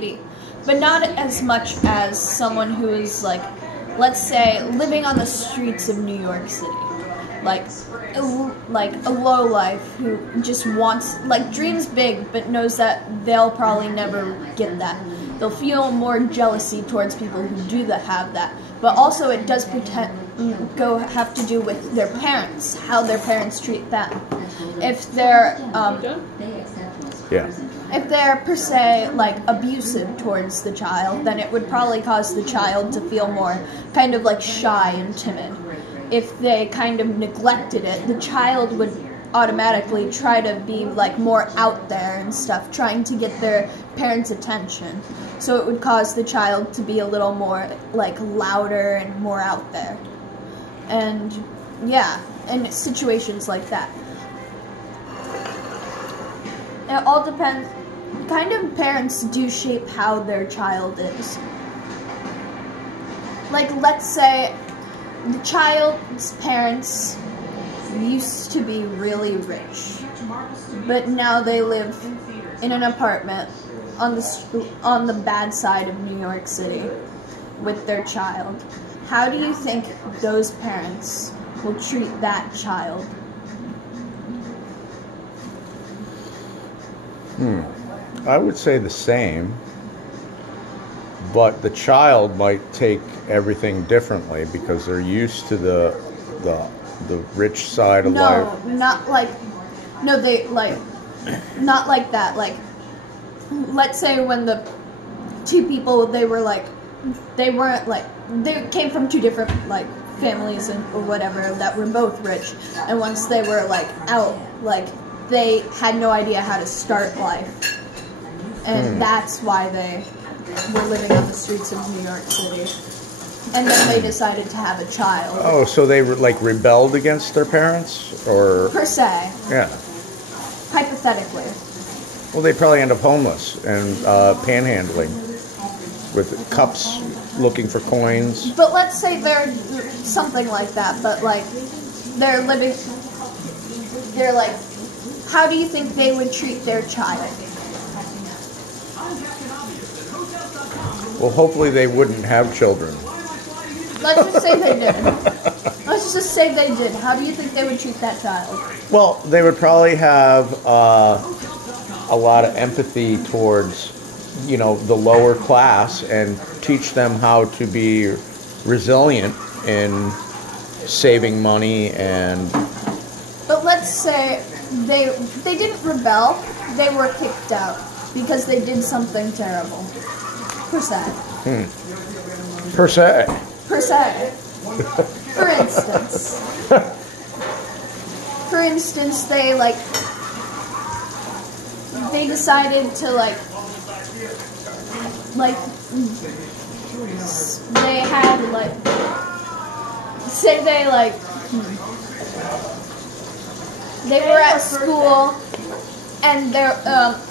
maybe, but not as much as someone who is like, let's say, living on the streets of New York City. Like a lowlife who just wants, like, dreams big, but knows that they'll probably never get that. They'll feel more jealousy towards people who do have that. But also it does have to do with their parents, how their parents treat them. If they're, if they're per se, like, abusive towards the child, then it would probably cause the child to feel more kind of like shy and timid. If they kind of neglected it, the child would automatically try to be, like, more out there and stuff, trying to get their parents' attention. So it would cause the child to be a little more, like, louder and more out there. And, yeah, in situations like that. It all depends. Kind of parents do shape how their child is. Like, let's say the child's parents used to be really rich, but now they live in an apartment on the bad side of New York City with their child. How do you think those parents will treat that child? I would say the same, but the child might take everything differently because they're used to the rich side of life. Not like that. Like, let's say when the two people, they came from two different, like, families or whatever that were both rich, and once they were, like, out, like, they had no idea how to start life, and that's why they were living on the streets of New York City. And then they decided to have a child. Oh, so they like rebelled against their parents, or per se? Yeah. Hypothetically. Well, they probably end up homeless and panhandling with cups, looking for coins. But let's say they're something like that. But like they're living. They're like, how do you think they would treat their child? Well, hopefully they wouldn't have children. Let's just say they did. Let's just say they did. How do you think they would treat that child? Well, they would probably have a lot of empathy towards, you know, the lower class and teach them how to be resilient in saving money and... But let's say they didn't rebel. They were kicked out because they did something terrible. Per se. Per se. Per se. For instance, they decided to they had say they were at school and they're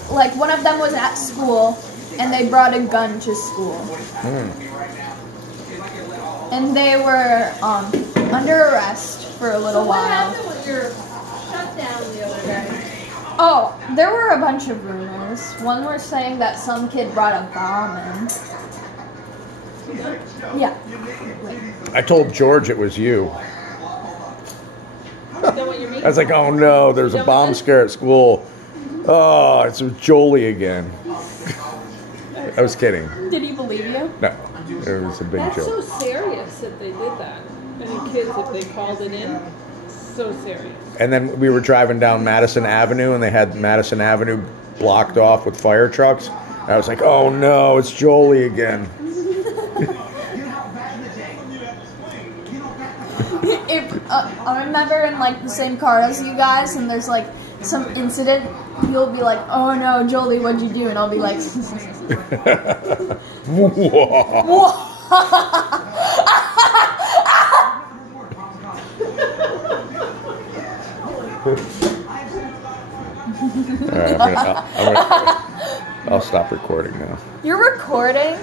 one of them was at school and they brought a gun to school. And they were under arrest for a little while. What happened with your shutdown the other day? Oh, there were a bunch of rumors. One was saying that some kid brought a bomb in. Yeah. I told George it was you. I was like, oh no, there's a bomb scare at school. Oh, it's Jolie again. I was kidding. Did he believe you? No, it was a big That's joke. so serious that they did that. Any kids, if they called it in, so serious. And then we were driving down Madison Avenue, and they had Madison Avenue blocked off with fire trucks. And I was like, oh no, it's Jolie again. I remember in the same car as you guys, and there's some incident, you'll be like, oh no, Jolie, what'd you do? And I'll be like, All right, I'll stop recording now. You're recording?